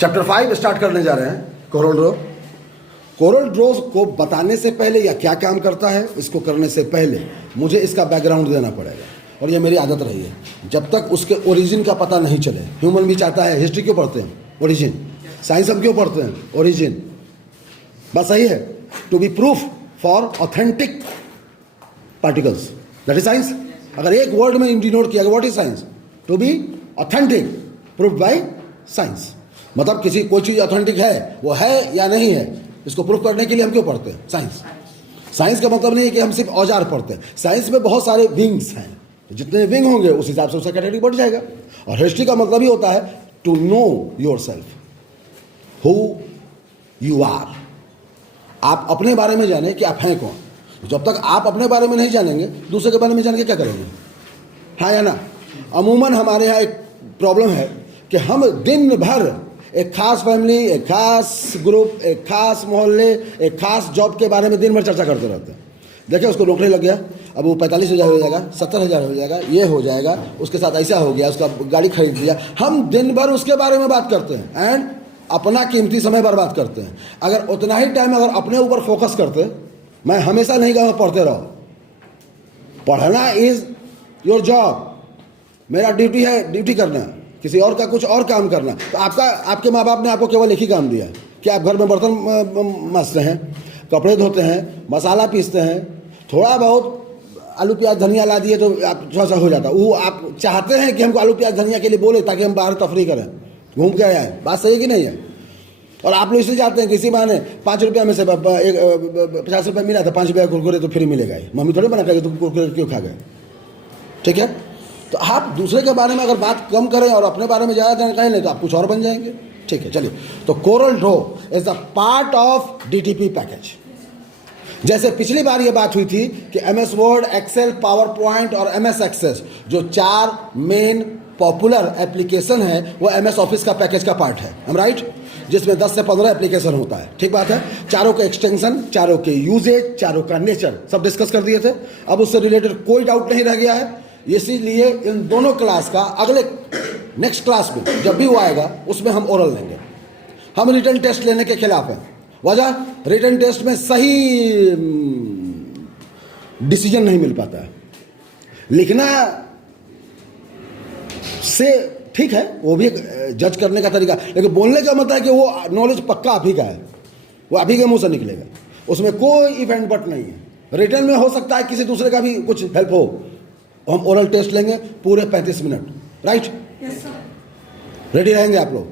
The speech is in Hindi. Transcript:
चैप्टर 5 स्टार्ट करने जा रहे हैं। Corel Draw. कोरल ड्रॉ को बताने से पहले या क्या काम करता है इसको करने से पहले मुझे इसका बैकग्राउंड देना पड़ेगा, और ये मेरी आदत रही है। जब तक उसके ओरिजिन का पता नहीं चले, ह्यूमन भी चाहता है, हिस्ट्री क्यों पढ़ते हैं? ओरिजिन। साइंस हम क्यों पढ़ते हैं? ओरिजिन। बस सही है, to be proof for authentic particles, that is science. अगर एक वर्ड में डिनोट किया, what is science? To be authentic, proved by science. मतलब किसी कोई चीज ऑथेंटिक है, वो है या नहीं है, इसको प्रूफ करने के लिए हम क्यों पढ़ते हैं? साइंस। साइंस का मतलब नहीं है कि हम सिर्फ औजार पढ़ते हैं। साइंस में बहुत सारे विंग्स हैं, तो जितने विंग होंगे उस हिसाब से उसका कैटेगरी बढ़ जाएगा। और हिस्ट्री का मतलब ही होता है to know your self, who you are. आप अपने बारे में जाने कि आप हैं कौन। जब तक आप अपने बारे में नहीं जानेंगे, दूसरे के बारे में जान के क्या करेंगे? हाँ या ना? अमूमन हमारे यहाँ एक प्रॉब्लम है कि हम दिन भर एक खास फैमिली, एक खास ग्रुप, एक खास मोहल्ले, एक खास जॉब के बारे में दिन भर चर्चा करते रहते हैं। देखिए, उसको नौकरी लग गया, अब वो 45,000 हो जाएगा, 70,000 हो जाएगा, ये हो जाएगा, उसके साथ ऐसा हो गया, उसका गाड़ी खरीद लिया। हम दिन भर उसके बारे में बात करते हैं एंड अपना कीमती समय बर्बाद करते हैं। अगर उतना ही टाइम अगर अपने ऊपर फोकस करते, मैं हमेशा नहीं कहूँगा पढ़ते रहो, पढ़ना इज योर जॉब, मेरा ड्यूटी है ड्यूटी करना, किसी और का कुछ और काम करना। तो आपके माँ बाप ने आपको केवल एक ही काम दिया कि आप घर में बर्तन मांजते हैं, कपड़े धोते हैं, मसाला पीसते हैं, थोड़ा बहुत आलू प्याज धनिया ला दिए तो आप थोड़ा सा हो जाता। वो आप चाहते हैं कि हमको आलू प्याज धनिया के लिए बोले ताकि हम बाहर तफरी करें, घूम के आए। बात सही कि नहीं है? और आप लोग इसलिए चाहते हैं कि इसी बहाने 5 रुपया में से 50 रुपया मिला था, 5 रुपया कुरकुरे तो फ्री मिलेगा ही। मम्मी थोड़ी मना करेगी तुम कुरकुरे क्यों खा गए? ठीक है, तो आप दूसरे के बारे में अगर बात कम करें और अपने बारे में ज़्यादा जानकारी लें तो आप कुछ और बन जाएंगे। ठीक है, चलिए। तो Corel Draw is the part of DTP package. जैसे पिछली बार ये बात हुई थी कि MS Word, Excel, PowerPoint और एमएस एक्सेस जो 4 मेन पॉपुलर एप्लीकेशन है, वो एमएस ऑफिस का पैकेज का पार्ट है। हम राइट? जिसमें 10 से 15 एप्लीकेशन होता है। ठीक बात है। चारों के एक्सटेंशन, चारों के यूजेज, चारों का नेचर सब डिस्कस कर दिए थे। अब उससे रिलेटेड कोई डाउट नहीं रह गया है। इसीलिए इन दोनों क्लास का अगले नेक्स्ट क्लास में जब भी वो आएगा उसमें हम ओरल लेंगे। हम रिटन टेस्ट लेने के खिलाफ हैं। वजह, रिटन टेस्ट में सही डिसीजन नहीं मिल पाता है। लिखना से ठीक है, वो भी जज करने का तरीका, लेकिन बोलने का मतलब है कि वो नॉलेज पक्का आप ही का है, वो आप ही के मुंह से निकलेगा, उसमें कोई इवेंट बट नहीं है। रिटर्न में हो सकता है किसी दूसरे का भी कुछ हेल्प हो। हम ओरल टेस्ट लेंगे पूरे 35 मिनट। राइट? रेडी रहेंगे आप लोग?